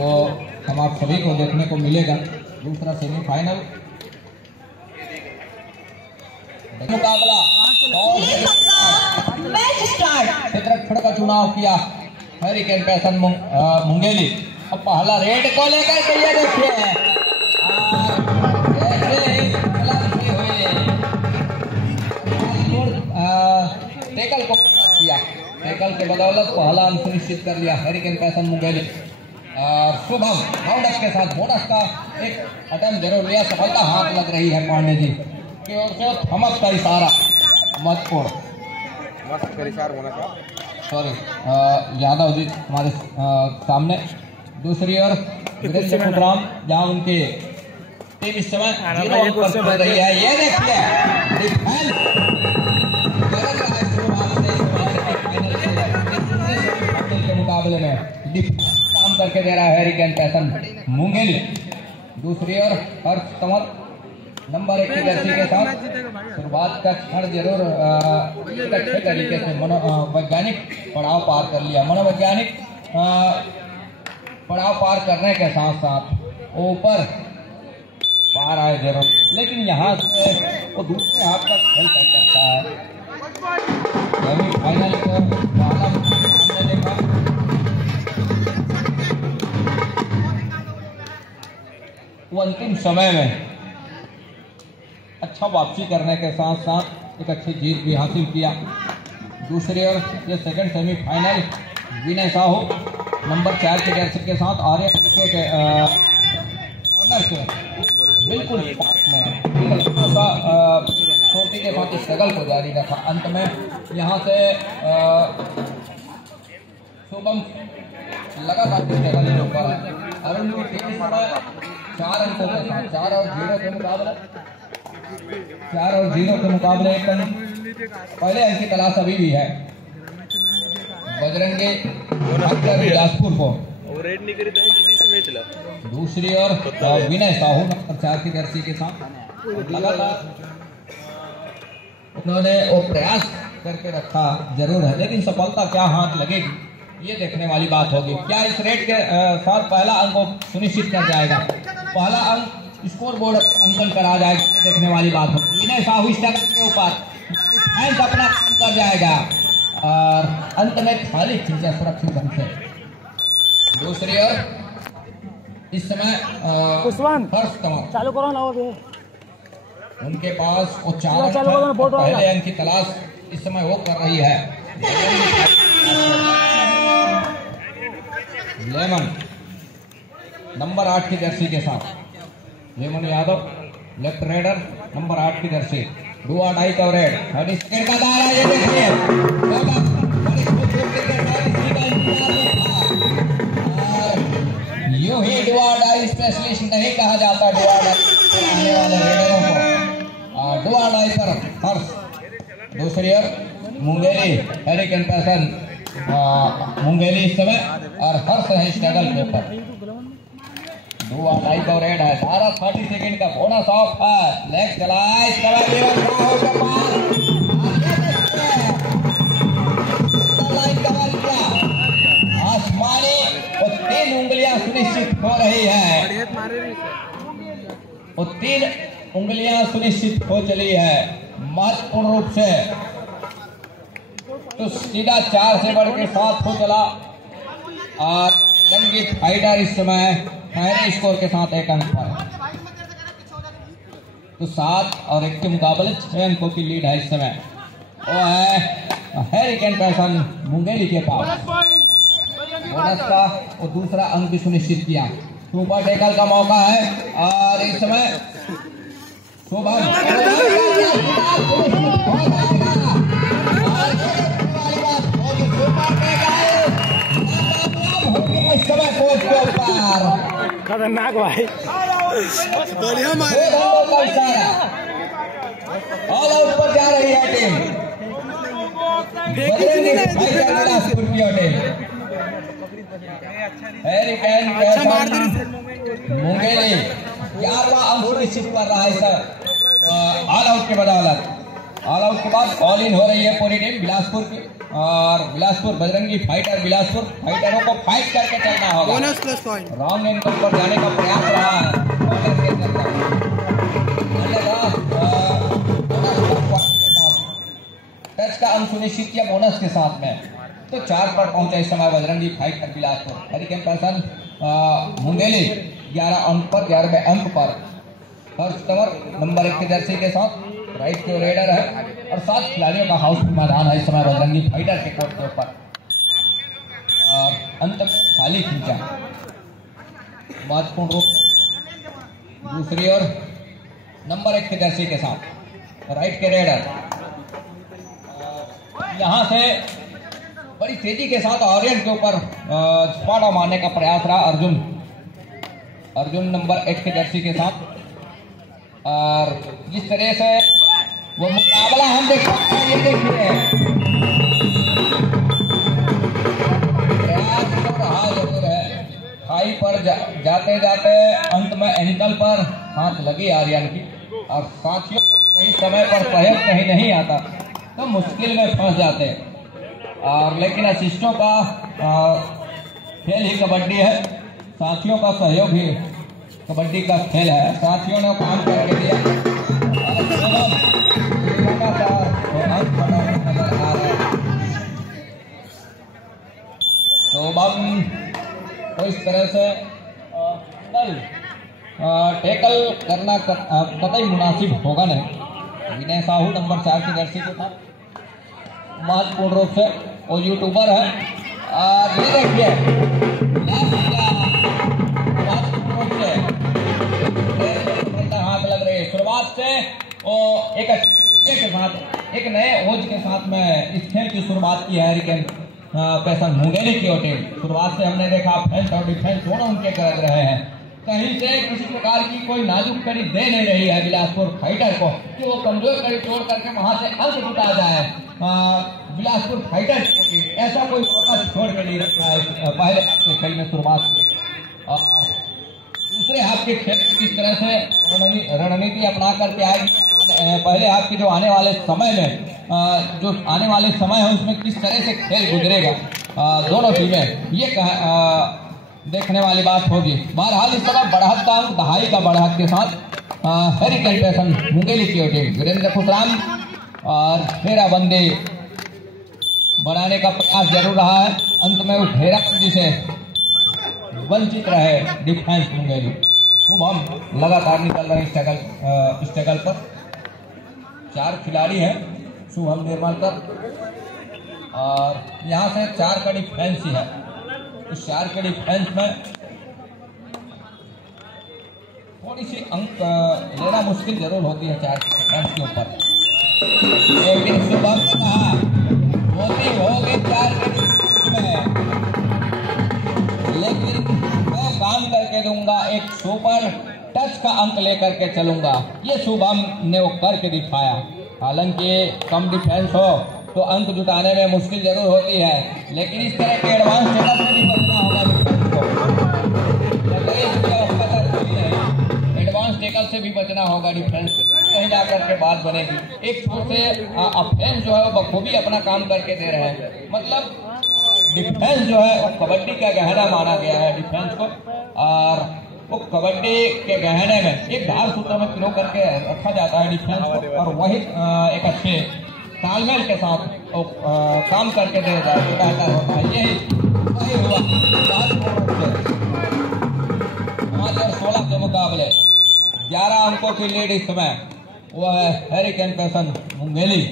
वो हम आप सभी को देखने को मिलेगा। दूसरा सेमीफाइनल मुकाबला चित्रकूट का चुनाव किया हरिकेन पैसन मुंगेली। अब पहला रेड को लेकर के ये देखिए टेकल को किया, टेकल के बदौलत पहला अंक सुनिश्चित कर लिया hurricane passion Mungeli. Shubham round up के साथ बोनस का एक अटेम्प्ट जरूर लिया, सफलता हाथ लग रही है पांडे जी की ओर से। थमक का इशारा महत्वपूर्ण सॉरी यादव जी हमारे सामने। दूसरी ओर वीरेंद्र कुटराम जहाँ उनके टीम इस समय 0 अंक पर चल रही है। ये देखिए के मुकाबले में काम करके दे रहा है हरिकेन पैसन मुंगेली। दूसरी ओर हर्ष तंवर नंबर 1 की जर्सी के साथ शुरुआत का क्षण जरूर अच्छे तरीके से मनोवैज्ञानिक पड़ाव पार कर लिया। मनोवैज्ञानिक पड़ाव पार करने के साथ साथ ऊपर पार आए जरूर, लेकिन यहाँ से वो दूसरे हाथ का खेल कर सकता है। सेमीफाइनल को हमने देखा वो अंतिम समय में अच्छा वापसी करने के साथ साथ एक अच्छी जीत भी हासिल किया। दूसरी ओर ये सेकंड सेमीफाइनल विनय साहू नंबर 4 के जर्सी के साथ आर्य क्रिकेट ऑनर के बिल्कुल छोटी के साथ स्ट्रगल को जारी रखा। अंत में यहाँ से शुभम लगातार स्ट्रगल के ऊपर है। अरुण की टीम 4 अंकों के साथ 4 और 0 के मुकाबले एक पहले अंक की तलाश अभी भी है बजरंगी बिलासपुर को। दूसरी ओर विनय साहू नंबर 4 की जर्सी के साथ लगातार उन्होंने वो प्रयास करके रखा जरूर है, लेकिन सफलता क्या हाथ लगेगी ये देखने वाली बात होगी। क्या इस रेड के साथ पहला अंक सुनिश्चित कर जाएगा, पहला अंक स्कोर बोर्ड अंकन करा जाएगा, ये देखने वाली बात होगी। विनय साहू इस जगह के ऊपर अपना काम कर जाएगा और अंत में खाली खींचा सुरक्षित ढंग से। दूसरी ओर इस समय हर्ष तंवर चालू करो ना, उनके पास वो 4 पहले अंक की तलाश इस समय वो कर रही है। लेमन नंबर 8 की जर्सी के साथ lemon Yadav left raider number 8 की जर्सी डुआ डाई कवरेज 30 सेकंड का दायरा। ये देखिए यूं ही डुआ डाई स्पेशलिस्ट नहीं कहा जाता डुआ डाई आने वाले रेडरों को। डुआ डाई पर हर्ष। दूसरी ओर मुंगेली हरिकेन पैसन मुंगेली इस समय और हर्ष है स्ट्रगल के ऊपर। डुआ डाई कवरेज है सारा 30 सेकंड का बोनस ऑफ है। लेग चलाए आसमानी और 3 उंगलियां सुनिश्चित हो रही है, वो 3 उंगलियां सुनिश्चित हो चली है महत्वपूर्ण रूप से। तो सीधा 4 से बढ़ के 7 हो चला और रंगीत फाइटर इस समय पहले स्कोर के साथ 1 अंक पर। तो 7 और 1 के मुकाबले 6 अंकों की लीड है इस समय, वो है हरिकेन पैसन मुंगेली के पास। बोनस का वो दूसरा अंक भी सुनिश्चित किया। सुपर टेकल का मौका है और इस समय शुभम खतरनाक भाई, बढ़िया मारे। ऑल आउट पर जा रही है टीम मुंगेली 11वां अंक सुनिश्चित कर रहा है सर ऑल आउट के बदौलत। ऑल आउट के बाद ऑल इन हो रही है पूरी टीम बिलासपुर की। और बिलासपुर बजरंगी फाइटर, बिलासपुर फाइटरों को फाइट करके चलना होगा। Bonus plus point. Wrong angle पर जाने का प्रयास रहा है टच का अंक सुनिश्चित किया बोनस के साथ में। तो 4 पर पहुंचा इस समय Bajrangi fighter Bilaspur. Hurricane person Mungeli 11 अंक पर, 11वें अंक पर। हर्ष तंवर नंबर 1 के जर्सी के साथ राइट के रेडर है और 7 खिलाड़ियों का हाउस मैदान है इस समय बजरंगी फाइटर के कोर्ट के ऊपर। अंत खाली खींचा महत्वपूर्ण रूप। दूसरी ओर नंबर 1 के जर्सी के साथ राइट के रेडर यहां से बड़ी तेजी के साथ ऑरियन के ऊपर स्पाटा मारने का प्रयास रहा अर्जुन नंबर 1 के जर्सी के साथ। और जिस तरह से वो मुकाबला हम देख सकते हैं, ये देखिए प्रयास कर रहा जरूर है। खाई पर जाते जाते अंत में एंकल पर हाथ लगी आर्यन की। और साथियों कई समय पर सहयोग कहीं नहीं आता तो मुश्किल में फंस जाते। और लेकिन असिस्टों का खेल ही कबड्डी है, साथियों का सहयोग ही कबड्डी का खेल है। साथियों ने काम करके दिया शोभम तो इस तरह से टैकल करना कतई मुनासिब होगा नहीं। विनय साहू नंबर 4 की जर्सी के साथ महत्वपूर्ण रूप से वो यूट्यूबर है। ये देखिए हाथ लग रही है शुरुआत से वो एक के साथ, एक नए ओज के साथ में इस खेल की शुरुआत की है हरिकेन पर्सन मुंगेली की टीम। शुरुआत से हमने देखा ऑफेंस और डिफेंस दोनों उनके गरज रहे हैं। कहीं से किसी प्रकार की कोई नाजुक कड़ी दे नहीं रही है बिलासपुर फाइटर को कि वो कमजोर कड़ी तोड़ करके वहां से अंक जुटा जाए। बिलासपुर फाइटर ऐसा कोई मौका छोड़ के नहीं रखा है पहले के खेल में शुरुआत। दूसरे हाथ के खेल किस तरह से रणनीति अपना करके आएगी, पहले हाथ के जो आने वाले समय है उसमें किस तरह से खेल गुजरेगा दोनों टीमें, ये देखने वाली बात होगी। बहरहाल इस तरह बढ़त का अंक 2.5 का बढ़त के साथ हरिकेन पर्सन मुंगेली की टीम वीरेंद्र खुशराम और घेराबंदी बनाने का प्रयास जरूर रहा है। अंत में उस घेराबंदी से वंचित रहे डिफेंस मुंगेली। खूब हम लगातार निकल रहे स्ट्रगल पर। 4 खिलाड़ी हैं शुभम निर्मलकर और यहाँ से 4 का डिफेंस ही है। इस 4 के डिफेंस में थोड़ी सी अंक लेना मुश्किल जरूर होती है 4 के डिफेंस के ऊपर। लेकिन शुभम ने कहा होती होगी 4 के डिफेंस में, लेकिन मैं काम करके दूंगा, एक सुपर टच का अंक लेकर के चलूंगा। ये शुभम ने वो करके दिखाया। हालांकि कम डिफेंस हो तो अंक जुटाने में मुश्किल जरूर होती है, लेकिन इस तरह के एडवांस टेकल से भी बचना होगा डिफेंस को। एडवांस टेकल से भी बचना होगा डिफेंस, कहीं जाकर के बात बनेगी। एक छोर से ऑफेंस जो है वो बखूबी अपना काम करके दे रहे हैं। मतलब डिफेंस जो है वो कबड्डी का गहना माना गया है डिफेंस को, और वो कबड्डी के गहने में एक धार सूत्र में पिरो करके रखा जाता है डिफेंस को, और वही एक अच्छे तालमेल के साथ काम करके दे जाए तो बेहतर होता है। यही हुआ 2016 के मुकाबले 11 अंकों की लीड इस समय वो है हरिकेन पर्सन मुंगेली।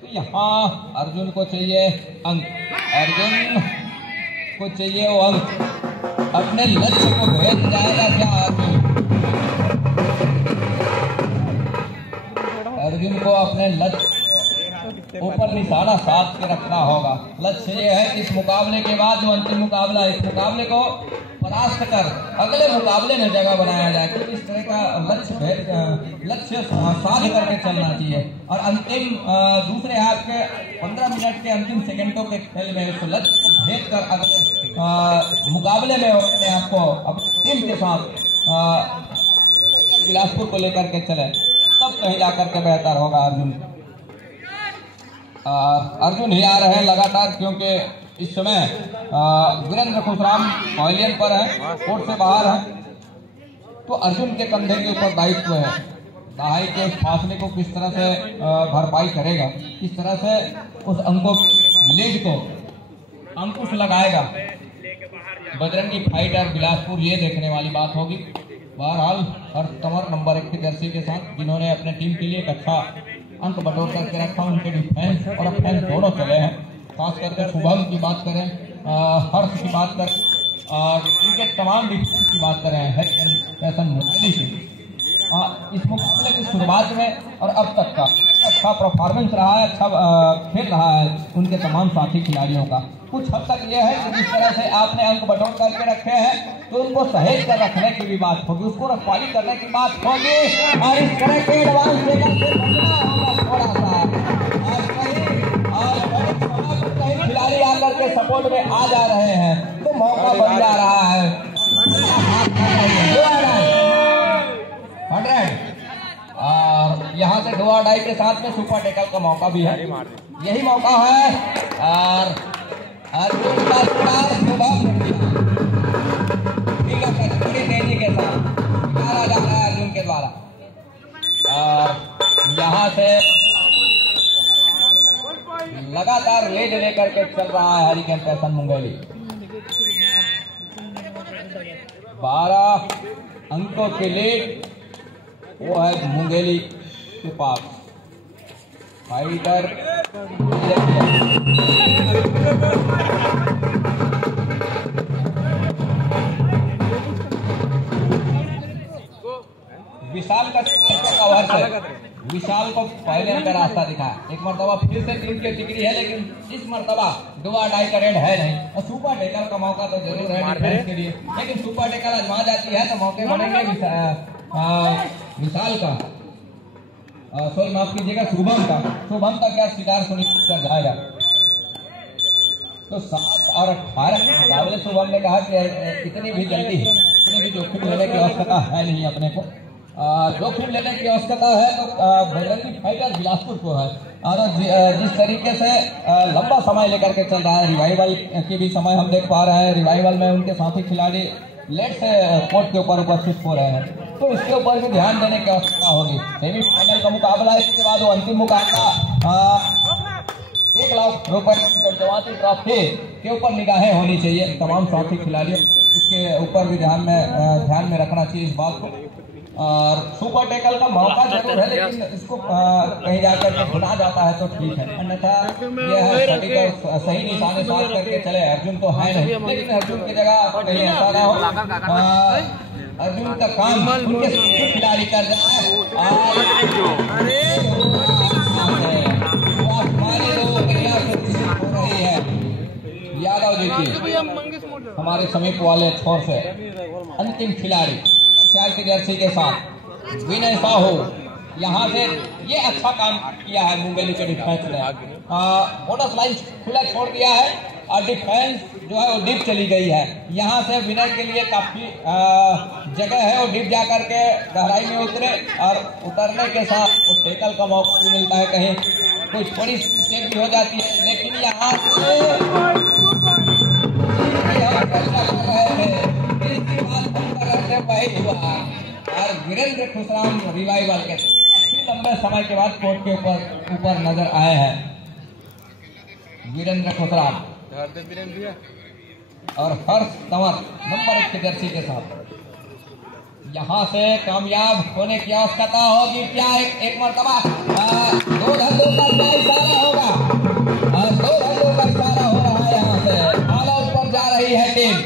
तो यहाँ अर्जुन को चाहिए अंक, अर्जुन को चाहिए वो अंक। अपने लक्ष्य को भेद जाएगा क्या अर्जुन को अपने लक्ष्य ऊपर निशाना साध के रखना होगा। लक्ष्य ये है इस मुकाबले के बाद जो अंतिम मुकाबला है, इस मुकाबले को परास्त कर अगले मुकाबले में जगह बनाया जाए। तो इस तरह का लक्ष्य साध करके चलना चाहिए। और अंतिम दूसरे हाथ के 15 मिनट के अंतिम सेकंडों के खेल में उस लक्ष्य को भेद कर अगले मुकाबले में अपने आप को अपनी टीम के साथ बिलासपुर को लेकर के चले, तब कहीं जाकर के बेहतर होगा अर्जुन। अर्जुन ही आ रहे हैं लगातार, क्योंकि इस समय वीरेंद्र खुशराम पवेलियन पर है, कोर्ट से बाहर है। तो अर्जुन के कंधे के ऊपर दायित्व है, दहाई के फासले को किस तरह से भरपाई करेगा, किस तरह से उस अंकों लीड को अंकुश लगाएगा बजरंगी फाइटर बिलासपुर, ये देखने वाली बात होगी। बहरहाल हर तंवर नंबर 1 की जर्सी के साथ जिन्होंने अपने टीम के लिए एक अच्छा अंक बटोर करके रखा, उनके डिफेंस और ऑफेंस दोनों चले हैं। खास करके शुभम की बात करें, हर्ष की बात करें और उनके तमाम डिफेंस की बात करें, फैशन की इस मुकाबले की शुरुआत में और अब तक का अच्छा परफॉर्मेंस रहा है, अच्छा खेल रहा है उनके तमाम साथी खिलाड़ियों का। कुछ हद तक यह है कि जिस तरह से आपने अंक बटोर करके रखे हैं तो उनको सहेज कर रखने की भी बात होगी, उसको रखवाली करने की बात होगी और इस तरह के एडवांस लेकर के बचना होगा थोड़ा सा। और कहीं खिलाड़ी आकर के सपोर्ट में आ जा रहे हैं तो मौका बन जा रहा है। 100 और यहाँ से डुआ डाई के साथ में सुपर टेकल का मौका भी है, यही मौका है। और अर्जुन का पूरी तेजी के साथ निकाला जा रहा है अर्जुन के द्वारा। और यहाँ से लगातार लीड लेकर के चल रहा है हरिकेन फैशन मुंगेली। 12 अंकों की लीड वो है मुंगेली के पास। फाइटर विशाल का कवर से विशाल को पहले अंदर रास्ता दिखा, एक मरतबा फिर से टीम की टिकरी है, लेकिन इस मरतबा डुआ डाई का रेड है नहीं। और सुपर टेकल का मौका तो जरूर है डिफेंस के लिए, लेकिन सुपर टेकल आजमा जाती है तो मौके बनेंगे विशाल का, सॉरी माफ कीजिएगा शुभम का क्या शिकार सुनिश्चित कर जाएगा। तो 7 और 18 के मुकाबले शुभम ने कहा कि इतनी भी जल्दी इतनी भी जोखिम लेने की आवश्यकता है नहीं अपने को, जोखिम लेने की आवश्यकता है तो बजरंगी फाइटर बिलासपुर को है। और जिस तरीके से लंबा समय लेकर के चल रहा है, रिवाइवल की भी समय हम देख पा रहे हैं, रिवाइवल में उनके साथी खिलाड़ी लेट से कोर्ट के ऊपर उपस्थित हो रहे हैं, तो इसके ऊपर भी ध्यान देने की आवश्यकता होगी। सेमीफाइनल का मुकाबला, इसके बाद वो अंतिम मुकाबला 1 लाख रुपए जवाती ट्रॉफी के ऊपर निगाहें होनी चाहिए तमाम साथी खिलाड़ियों, इसके ऊपर भी ध्यान में रखना चाहिए इस बात को। और सुपर टेकल का मौका जरूर है, लेकिन इसको कहीं जाकर के भुना जाता है तो ठीक है, अन्यथा यह है सही निशाने साथ करके चले। अर्जुन तो है नहीं, लेकिन अर्जुन की जगह कहीं ऐसा ना हो, अर्जुन का काम उनके खिलाड़ी कर रहे हैं। हो रही है यादव जी की हमारे समीप वाले छोर से अंतिम खिलाड़ी 4 की जर्सी के साथ विनय साहू, यहाँ से ये अच्छा काम किया है मुंगेली के डिफेंस ने, बोनस लाइन खुला छोड़ दिया है और डिफेंस जो है वो डीप चली गई है। यहाँ से विनय के लिए काफी जगह है, वो डीप जा करके गहराई में उतरे और उतरने के साथ वो टेकल का मौका भी मिलता है, कहीं कोई थोड़ी मिस्टेक भी हो जाती है, लेकिन यहाँ वही हुआ और वीरेंद्र खुशराम रिवाइवल के लंबे समय के बाद कोर्ट के ऊपर नजर आए हैं वीरेंद्र खुशराम और हर्ष तंवर नंबर 1 की जर्सी के साथ। यहाँ से कामयाब होने की आवश्यकता होगी। क्या एक मरतबा 2 धंधों का इशारा होगा और 2 धंधों का इशारा हो रहा है। यहाँ से ऑल आउट पर जा रही है team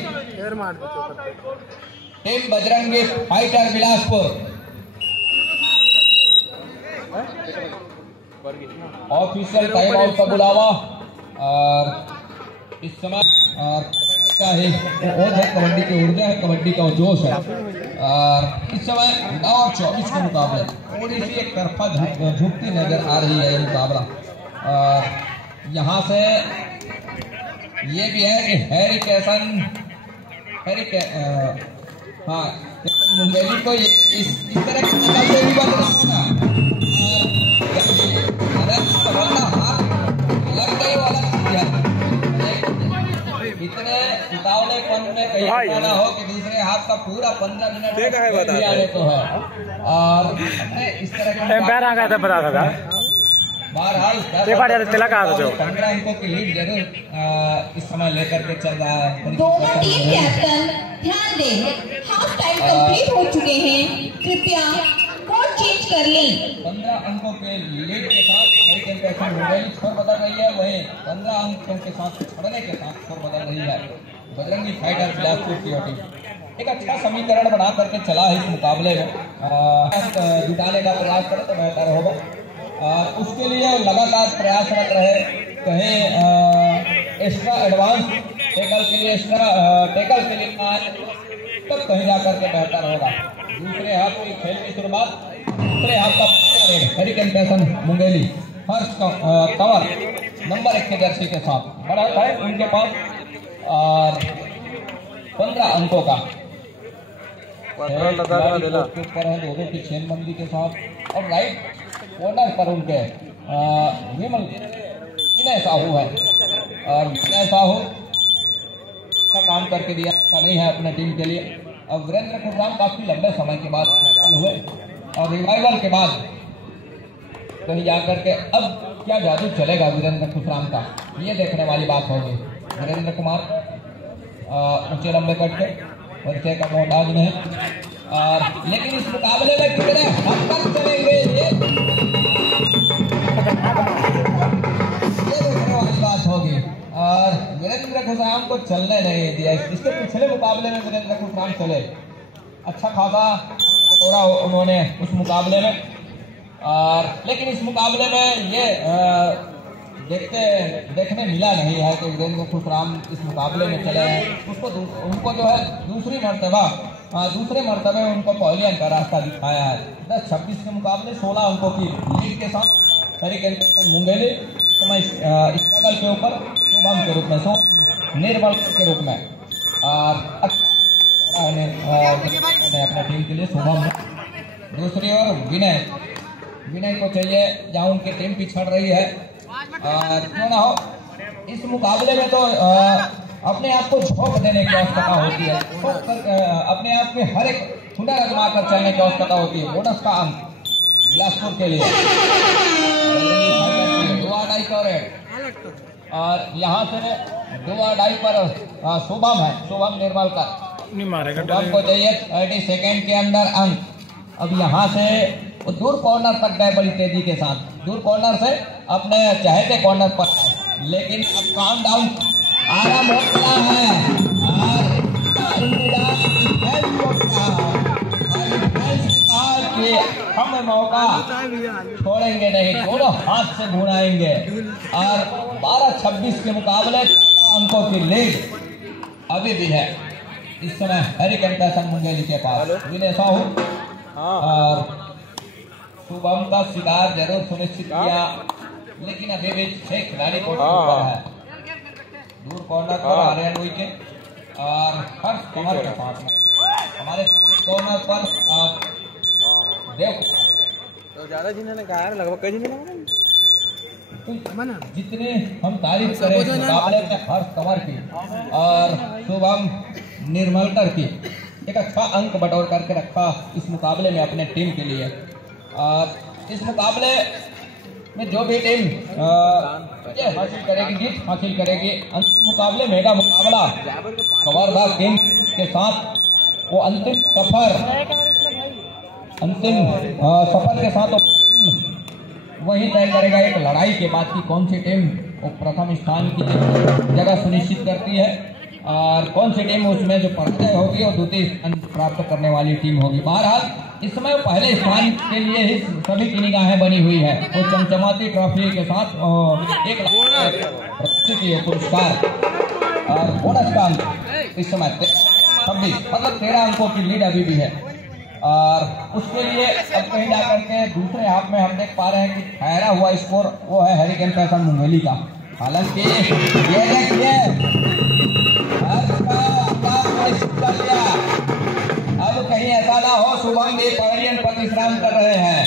Bajrangi fighter Bilaspur. Official time out का बुलावा और इस समय का है कबड्डी की ऊर्जा है, कबड्डी का जोश है और इस समय 9 और 24 के मुकाबले थोड़ी सी एक तरफा झुकती नजर आ रही है ये मुकाबला। और यहाँ से ये भी है कि हाँ मुंगेली को इस तरह के मुकाबले भी बन रहा होगा। उतावलेपन में कहीं ऐसा हो कि दूसरे हाथ का पूरा 15 मिनट आने तो है। और हमने इस तरह का बहरहाल 15 अंकों की लीड जरूर इस समय लेकर के चल रहा है। दोनों टीम कैप्टन ध्यान दें, हाफ टाइम कंप्लीट हो चुके हैं, कृपया कोड चेंज कर लें। 15 अंकों के लीड के साथ हरिकेन पैसन मुंगेली स्कोर बदल रही है, वहीं 15 अंकों के साथ छड़ने के साथ स्कोर बदल रही है बजरंगी फाइटर बिलासपुर की टीम। एक अच्छा समीकरण बना करके चला है इस मुकाबले में, जुटाने का प्रयास करें तो बेहतर होगा। उसके लिए लगातार प्रयासरत रहे, कहीं एक्स्ट्रा एडवांस टेकल के लिए तब कहीं जाकर के बेहतर होगा। दूसरे हाथ की खेल की शुरुआत, दूसरे हाथ का hurricane passion Mungeli first cover number 1 के जर्सी के साथ बड़ा है उनके पास और 15 अंकों का दोनों की चेनबंदी के साथ। और राइट कॉर्नर पर उनके विनय साहू है और विनय साहू का काम करके दिया नहीं है अपने टीम के लिए। अब वीरेंद्र खुशराम काफी लंबे समय के बाद हुए और रिवाइवल के बाद कहीं जाकर के अब क्या जादू चलेगा वीरेंद्र खुशराम का, ये देखने वाली बात होगी। वीरेंद्र कुमार ऊंचे लंबे कट के परिचय का मोहताज नहीं, लेकिन इस मुकाबले में कितने हद तक चलेंगे ये देखने वाली बात होगी। और वीरेंद्र खुशराम को चलने नहीं दिया। इसके पिछले मुकाबले में वीरेंद्र खुशराम चले, अच्छा खासा तोड़ा उन्होंने उस मुकाबले में, और लेकिन इस मुकाबले में ये देखने मिला नहीं है कि वीरेंद्र खुशराम इस मुकाबले में चले हैं। उनको जो है दूसरे मर्तबे उनको पहले अंक का रास्ता दिखाया है। 10-26 के मुकाबले 16 अंकों की लीड के साथ हरिकेन पैसन मुंगेली स्ट्रगल के ऊपर शुभम के रूप में निर्मल के रूप में और अपने टीम के लिए शुभम। दूसरी ओर विनय को चाहिए जहाँ उनकी टीम पिछड़ रही है। क्यों ना हो, इस मुकाबले में तो अपने आप को झोंक देने की आवश्यकता होती है, अपने आप में हर एक हुनर आजमा कर चलने की आवश्यकता होती है। बोनस का अंक बिलासपुर के लिए 2 और यहाँ से 2 पर शुभम निर्मल का शुभम को चाहिए 30 सेकेंड के अंदर अंक। अब यहाँ से वो दूर कॉर्नर तक गए बड़ी तेजी के साथ, दूर कॉर्नर से अपने चहेते कॉर्नर पर, लेकिन अब काउंट डाउन आराम हो गया है और हम मौका छोड़ेंगे नहीं, दोनों हाथ से भुनाएंगे। और 12-26 के मुकाबले अंकों की लीड अभी भी है इस समय हरिकेन पैसन मुंगेली के पास। विनय साहू और शुभम का शिकार जरूर सुनिश्चित किया, लेकिन अभी भी 6 खिलाड़ी कोर्ट के ऊपर है। दूर कॉर्नर पर आर्यन विकेट और हर्ष कमर के साथ में हमारे कॉर्नर पर देव तो ज्यादा जिन्होंने कहा है लगभग कई जितने हम तारीफ करें मुकाबले में हर्ष कमर की और शुभम निर्मलकर की, एक अच्छा अंक बटोर करके रखा इस मुकाबले में अपने टीम के लिए। इस मुकाबले में जो भी टीम हासिल करेगी, जीत हासिल करेगी, अंतिम मुकाबले मेगा मुकाबला कवर्धा किंग के साथ वो अंतिम सफर के साथ वही तय करेगा एक लड़ाई के बाद की कौन सी टीम वो प्रथम स्थान की जगह सुनिश्चित करती है और कौन सी टीम उसमें जो पराजय होगी और द्वितीय स्थान प्राप्त करने वाली टीम होगी। बहरहाल इस समय पहले स्थान के लिए ही सभी की निगाहें बनी हुई है। वो चमचमाती ट्रॉफी के साथ 1 लाख की पुरस्कार और बोनस का अंक इस समय 26 मतलब 13 अंकों की लीड अभी भी है। और उसके लिए अब कहीं जाकर के दूसरे हाफ में हम देख पा रहे हैं कि ठहरा हुआ स्कोर वो है हरिकेन पैसन मुंगेली का। हालांकि ये देखिए अब कहीं ऐसा ना हो शुभम भी पवेलियन पर विश्राम कर रहे हैं,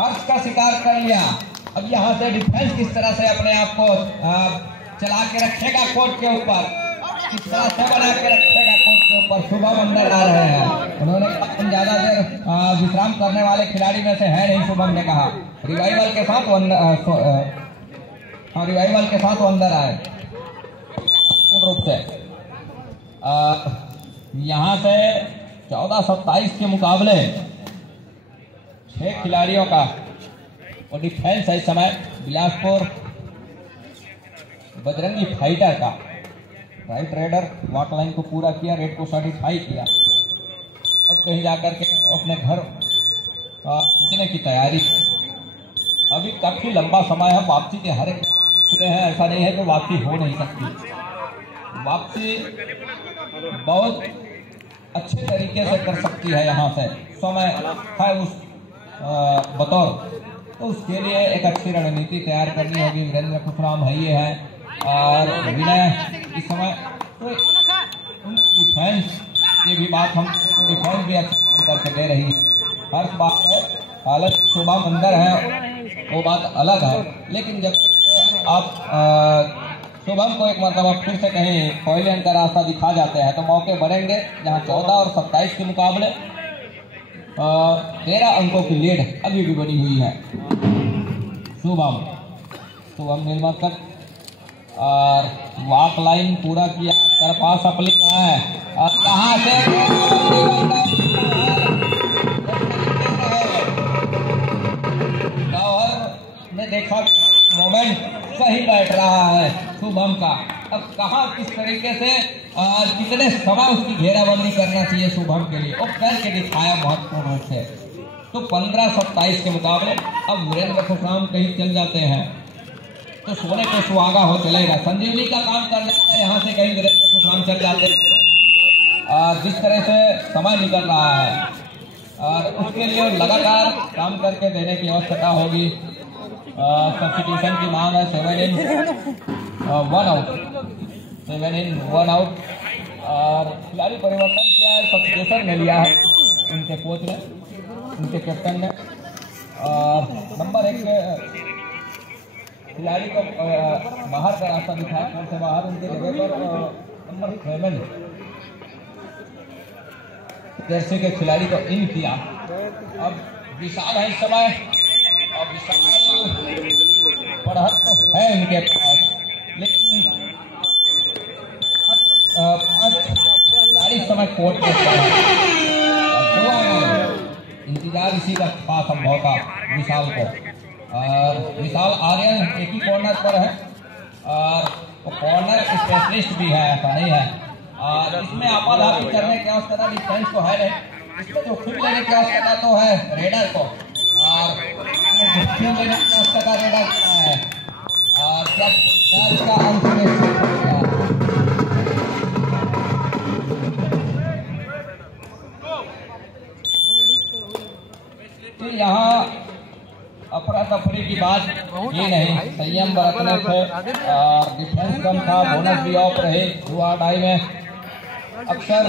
हर्ष का शिकार कर लिया। अब यहाँ से डिफेंस किस तरह से अपने आप को चला के रखेगा कोर्ट के ऊपर, किस तरह से बना के रखेगा कोर्ट के ऊपर। शुभम अंदर आ रहे हैं, उन्होंने ज्यादा देर विश्राम करने वाले खिलाड़ी में से है नहीं, शुभम ने कहा। रिवाइवल के साथ रिवाइवल के साथ वो अंदर आए पूर्ण रूप से। यहाँ से 14-27 के मुकाबले 6 खिलाड़ियों का और डिफेंस है इस समय बिलासपुर बजरंगी फाइटर का। राइट रेडर वॉक लाइन को पूरा किया, रेड को सर्टिफाई किया, अब कहीं जाकर के अपने घर पहुंचने की तैयारी। अभी काफी लंबा समय है, वापसी के हर एक हैं, ऐसा नहीं है कि वापसी हो नहीं सकती। वापसी बहुत अच्छे तरीके से कर सकती है, यहाँ से समय है उस बतौर, तो उसके लिए एक अच्छी रणनीति तैयार करनी होगी। वीरेंद्र खुशराम है ये है और विनय इस समय तो डिफेंस की भी बात, हम डिफेंस भी अच्छा करके दे रही है। हर बात है, हालत शुभम अंदर है वो बात अलग है, लेकिन जब आप शुभम को एक मतलब फिर से कहीं पॉइलियन का रास्ता दिखा जाते हैं तो मौके बनेंगे, जहां 14 और 27 के मुकाबले 13 अंकों की लीड अभी भी बनी हुई है। शुभम निर्माण और वॉक लाइन पूरा किया, तरफा सपली है और यहाँ से ने देखा मोमेंट सही बैठ रहा है शुभम का। अब कहाँ किस तरीके से कितने समय उसकी घेराबंदी करना चाहिए शुभम के लिए, और करके दिखाया महत्वपूर्ण रूप से। तो 15-27 के मुकाबले अब वीरेंद्र खुशराम कहीं चल जाते हैं तो सोने को सुहागा हो चलेगा, संजीवनी का काम कर लेता है। यहाँ से कहीं वीरेंद्र खुशराम चल जाते हैं, जिस तरह से समय निकल रहा है और उसके लिए लगातार काम करके देने की आवश्यकता होगी। सब्स्टिट्यूशन की मांग है, 7 in 1 आउट, 7 in 1 आउट और खिलाड़ी परिवर्तन किया है, सब्स्टिट्यूशन में लिया है उनके कोच ने, उनके कैप्टन ने। और नंबर 1 खिलाड़ी को बाहर का रास्ता दिखाया, कोर्ट से बाहर, उनके जगह पर नंबर 7 जर्सी के खिलाड़ी को इन किया। अब विशाल है इस समय, और विशाल बढ़त तो है इनके पास, लेकिन 5 समय कोर्ट के इंतजार इसी का था संभव था विशाल को। और विशाल आर्यन एक ही कॉर्नर पर है और कॉर्नर स्पेशलिस्ट भी है, ऐसा नहीं है। और इसमें आपाधापी करने की आवश्यकता डिफेंस को है नहीं, इसमें जोखिम लेने की आवश्यकता तो है रेडर को, और जोखिम लेने की आवश्यकता रेडर को है। और क्या इसका अंत में तो यहाँ अफरा तफरी की बात ये नहीं, संयम बरतने से और डिफेंस कम था, बोनस भी ऑफ रहे 2-2 में। अक्सर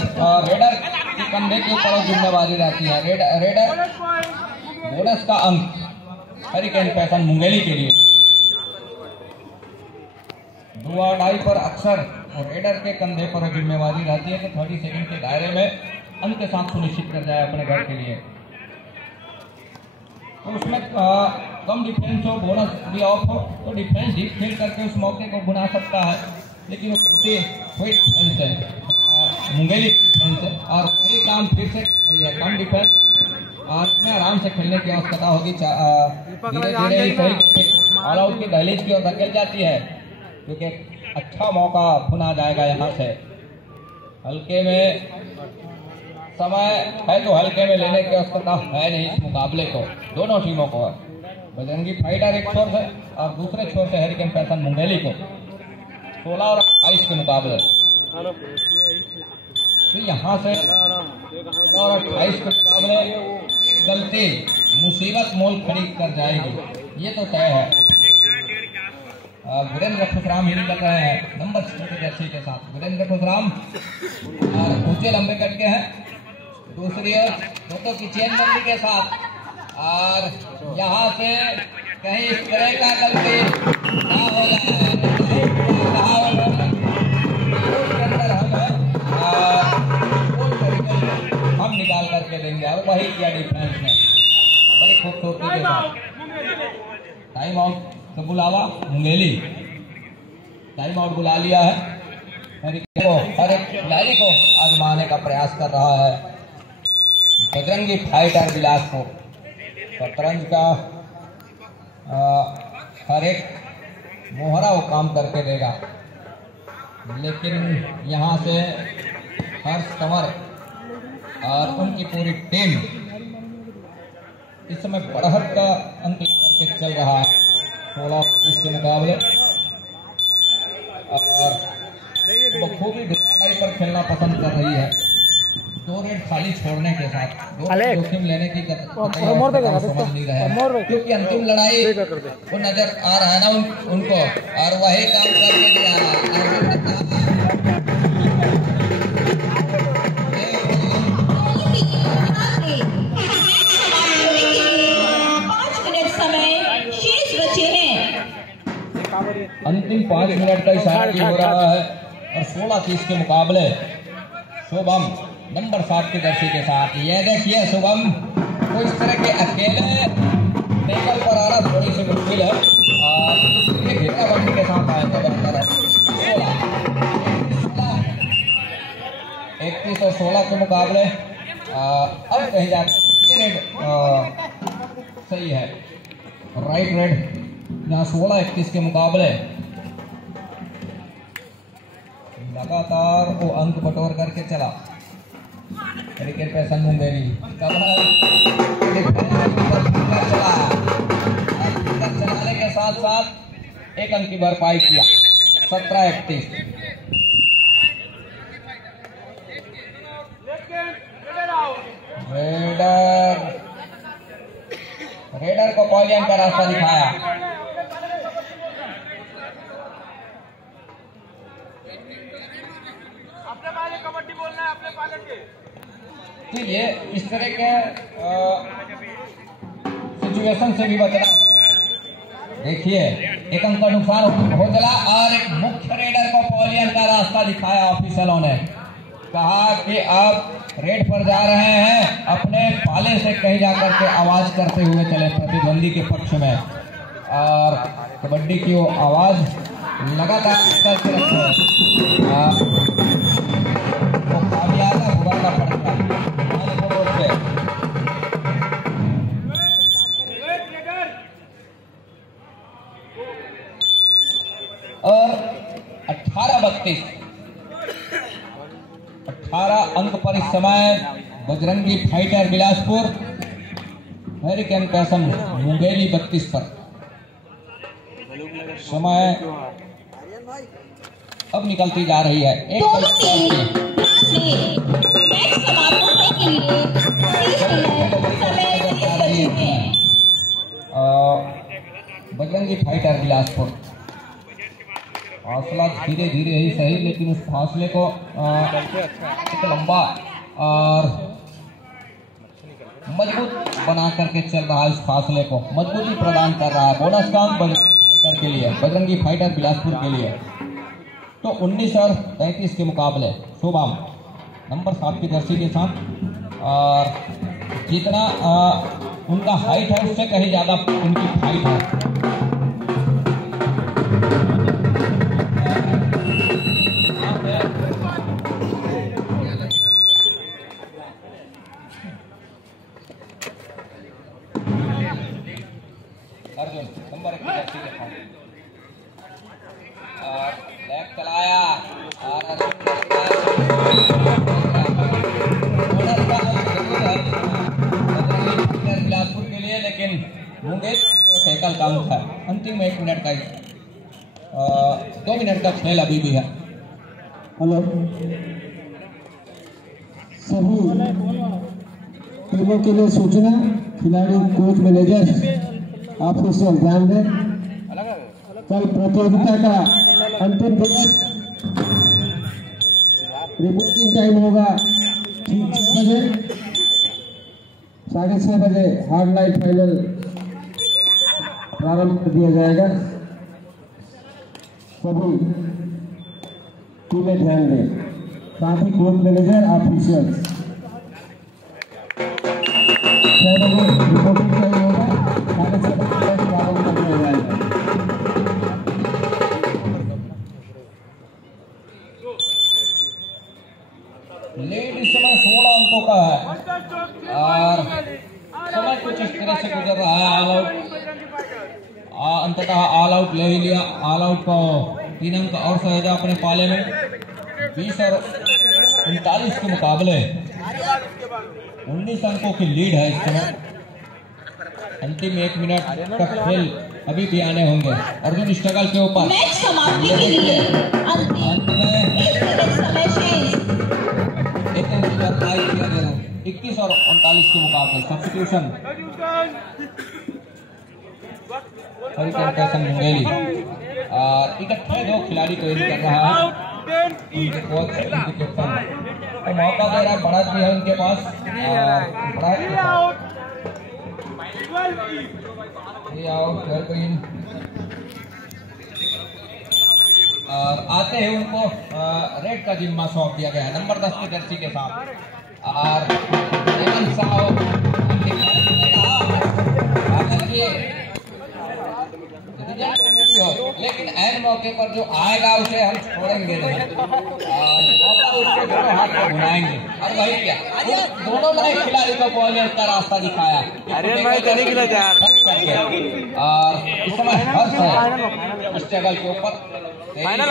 रेडर के कंधे के ऊपर जिम्मेवारी रहती है, रेडर बोनस का अंक हरिकेन पैसन मुंगेली के लिए 2-2 पर अक्सर रेडर के कंधे पर जिम्मेवारी रहती है कि 30 सेकंड के दायरे में अंक के साथ सुनिश्चित कर जाए अपने घर के लिए। तो उसमें कम डिफेंस हो, बोनस भी ऑफ हो, तो डिफेंस डीप खेल करके उस मौके को बुना सकता है, लेकिन वो डिफेंस है मुंगेली डिफेंस है और वही काम फिर से है, कम डिफेंस और इसमें आराम से खेलने की आवश्यकता होगी। धीरे धीरे ही सही ऑल आउट की दहलीज की ओर धकेल जाती है, क्योंकि अच्छा मौका बुना जाएगा यहाँ से। हल्के में समय है तो हल्के में लेने की आवश्यकता है नहीं इस मुकाबले को, दोनों टीमों को। बजरंगी फाइटर एक छोर से और दूसरे छोर से हरिकेन पैसन मुंगेली को 16 और 28 के मुकाबले। तो यहाँ से 16 और 28 के मुकाबले गलती मुसीबत मोल खड़ी कर जाएगी, ये तो तय है। वीरेंद्र खुशराम ही निकल रहे हैं नंबर 6 के जर्सी के साथ। वीरेंद्र खुशराम ऊंचे लंबे कट के हैं, दूसरी ओर दोनों की चेनबंदी के साथ। और यहाँ से कहीं इस तरह का गलती ना हो जाए, देंगे और वही किया डिफेंस ने बड़ी खूबसूरती के साथ। टाइम आउट का बुलावा मुंगेली टाइम आउट बुला लिया है। हर एक खिलाड़ी को आजमाने का प्रयास कर रहा है बजरंगी फाइटर बिलासपुर। शतरंज का हर एक मोहरा वो काम करके देगा, लेकिन यहाँ से हर्ष कंवर और उनकी पूरी टीम इस समय बढ़त का अंक करके चल रहा है 16 के मुकाबले, और बखूबी लड़ाई पर खेलना पसंद कर रही है। 2 रेड खाली छोड़ने के साथ जोखिम लेने की समझ नहीं रहे हैं, क्योंकि अंतिम लड़ाई वो नजर आ रहा है ना उनको, और वही काम करके दिया। अंतिम 5 मिनट का इशारा भी हो रहा है और 16-30 के मुकाबले शुभम नंबर 7 की जर्सी के साथ। ये देखिए शुभम को इस तरह के अकेले टेबल पर आना थोड़ी सी मुश्किल है, और ये घेराबंदी के साथ आए तो बेहतर है। 31 और 16 के मुकाबले अब कहीं जाकर रेड सही है, राइट रेड यहाँ 16-31 के मुकाबले लगातार वो अंक बटोर करके चला। क्रिकेट पे मुंगेली चलाने के साथ साथ 1 अंक की भरपाई किया 17-31। रेडर को पॉलियन का रास्ता दिखाया। कबड्डी बोलना है अपने पाले के। तो ये इस तरह के सिचुएशन से भी बचना। देखिए 1 अंक का नुकसान हो चला और एक मुख्य रेडर को पॉलियन का रास्ता दिखाया। ऑफिसरों ने कहा कि आप रेड पर जा रहे हैं, अपने पाले से कहीं जाकर के आवाज करते हुए चले प्रतिद्वंदी के पक्ष में, और कबड्डी की वो आवाज लगातार करके रखे तो खामियाजा भुगतना पड़ता है। और 18 अंक पर इस समय बजरंगी फाइटर बिलासपुर, हरिकेन कैसम मुंगेली 32 पर। समय अब निकलती जा रही है। बजरंगी फाइटर बिलासपुर फासला धीरे धीरे ही सही, लेकिन उस फासले को एक लंबा और मजबूत बना करके चल रहा है। इस फासले को मजबूती प्रदान कर रहा है। बोनस का अंक फाइटर के लिए, बजरंगी फाइटर बिलासपुर के लिए। तो 19 और 35 के मुकाबले शुभम नंबर 7 की जर्सी के साथ, और जितना उनका हाइट है उससे कहीं ज्यादा उनकी फाइट है। अर्जुन नंबर 1 की जर्सी के साथ और बैक चलाया और बिलासपुर के लिए, लेकिन मुंगेर टैकल का अंक है। अंतिम 1 मिनट का 2 मिनट का खेल अभी भी है। हेलो सभी टीमों के लिए सूचना, खिलाड़ी कोच मैनेजर ऑफिशियल ध्यान दें। कल प्रतियोगिता का अंतिम दिवस, रिपोर्टिंग टाइम होगा ठीक 6 बजे, 6:30 बजे हार्ड लाइट फाइनल प्रारंभ कर दिया जाएगा। सभी टीमें ध्यान दें, साथ ही कोच मैनेजर ऑफिशियल। लोगों रिपोर्टिंग चाहिए होगा, साढ़े 7 12 तक हो जाएगा। लीड इस समय 16 अंकों का है और समय कुछ इस तरह से गुजर रहा है। ऑल आउट अंततः ऑल आउट ले ही लिया। ऑल आउट को 3 अंक और सहेजा अपने पाले में। 20 और 39 के मुकाबले 19 अंकों की लीड है इस समय। अंतिम 1 मिनट का खेल अभी भी आने होंगे। अर्जुन स्ट्रगल के ऊपर मैच समाप्ति के लिए अंतिम 1 मिनट समय शेष। 21 और 39 के मुकाबले सब्स्टिट्यूशन मुंगेली और इकट्ठे 2 खिलाड़ी को कर रहा है। उनके कोच उनके कैप्टन तो मौका दे रहा है। बढ़त भी है उनके पास। और आते ही उनको रेड का जिम्मा सौंप दिया गया है नंबर 10 की जर्सी के साथ। और लेकिन ऐन मौके पर जो आएगा उसे हम छोड़ेंगे नहीं और उसके दोनों हाथ में घुमाएंगे। और वही क्या दोनों नए खिलाड़ी को बॉलर का रास्ता दिखाया। अरे मैं नहीं खिला जा और इस समय हर्ष है स्ट्रगल के ऊपर। फाइनल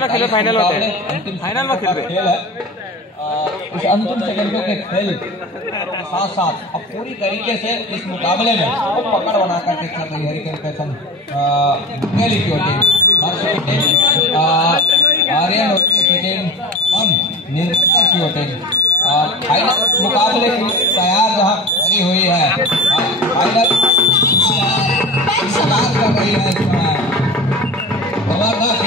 में खेले, फाइनल होते हैं, फाइनल में खेल है। इस अंतिम सेकंडों के खेल के साथ साथ अब पूरी तरीके से इस मुकाबले में वो पकड़ बना करके चल रही है। हरिकेन पैसन मुंगेली की टीम, आर्यन की टीम, निर्मल की टीम फाइनल मुकाबले के लिए तैयार जहाँ खड़ी हुई है। फाइनल कर रही है इस समय जबरदस्त